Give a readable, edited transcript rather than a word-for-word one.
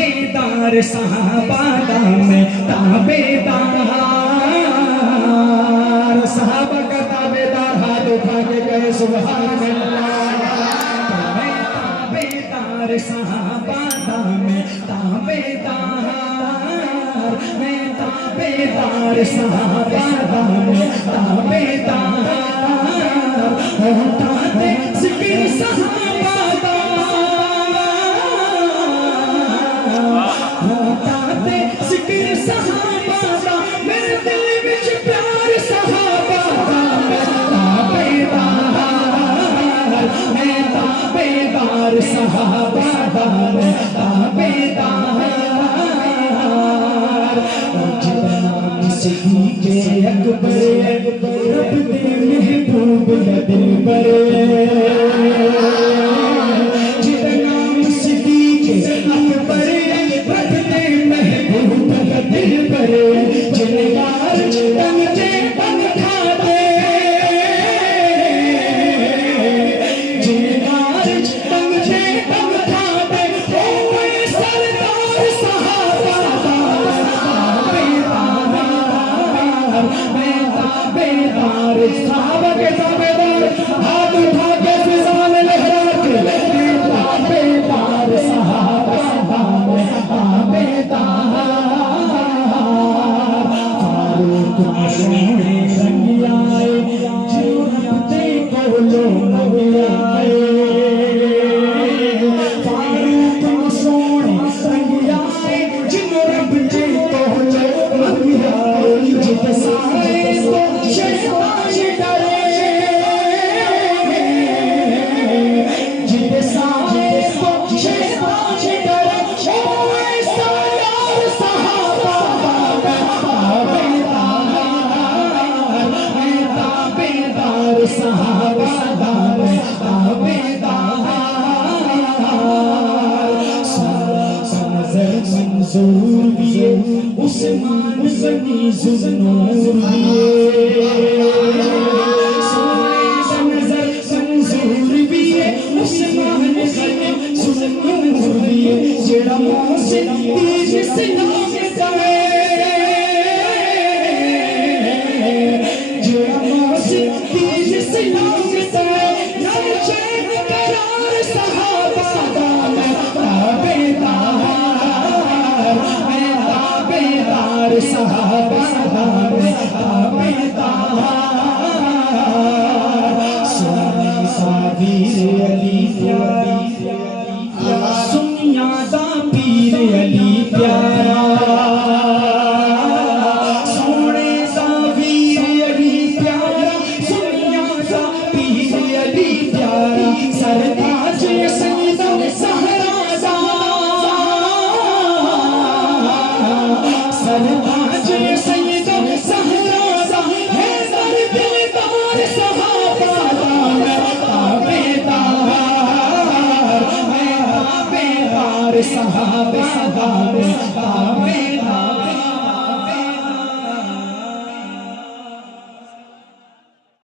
ताबेदार सहाबा में ताबेदार सहाबा का ताबेदार हाथ उठा के कहे सुभान अल्लाह। मैं ताबेदार सहाबा में ताबेदार मैं ताबेदार सहाबा में ताबेदार होता थे जिक्र सहाबा सहाबा में ताबेदार जितना किसी के अकबर रब दे महबूब दिल पर जितना किसी के अकबर रब दे महबूब दिल पर जिनकार तंगे बन खाते सहाबा के ताबेदार हाथ उठा के फिजा में लहरा के ताबेदार सहाबा में ताबेदार फारूक सोने रंग आए जो रबते को लोग आए फारूक सोने रंग आए जिन रबते को लोग आए जित सारे मंजूर दिए उस्मान बनी जुनूर दिए मंजूर दिए उस्मान बनी जुनूर दिए जेड़ा मोहसिन तीज से नाम करे जेड़ा मोहसिन तीज से नाम करे यार चैन करार सहाबा में ताबेदार सहाबा में ताबेदार सावीर अली प्यारा सुनिया दा पीर अली प्यारा सोने सावीर अली प्यारा सुनिया दा पीर अली प्यारा सरताज सईदा सहरा सरताज सईदा सहरा है दर दिलदार सहाबा में ताबेदार सहाबा में ताबेदार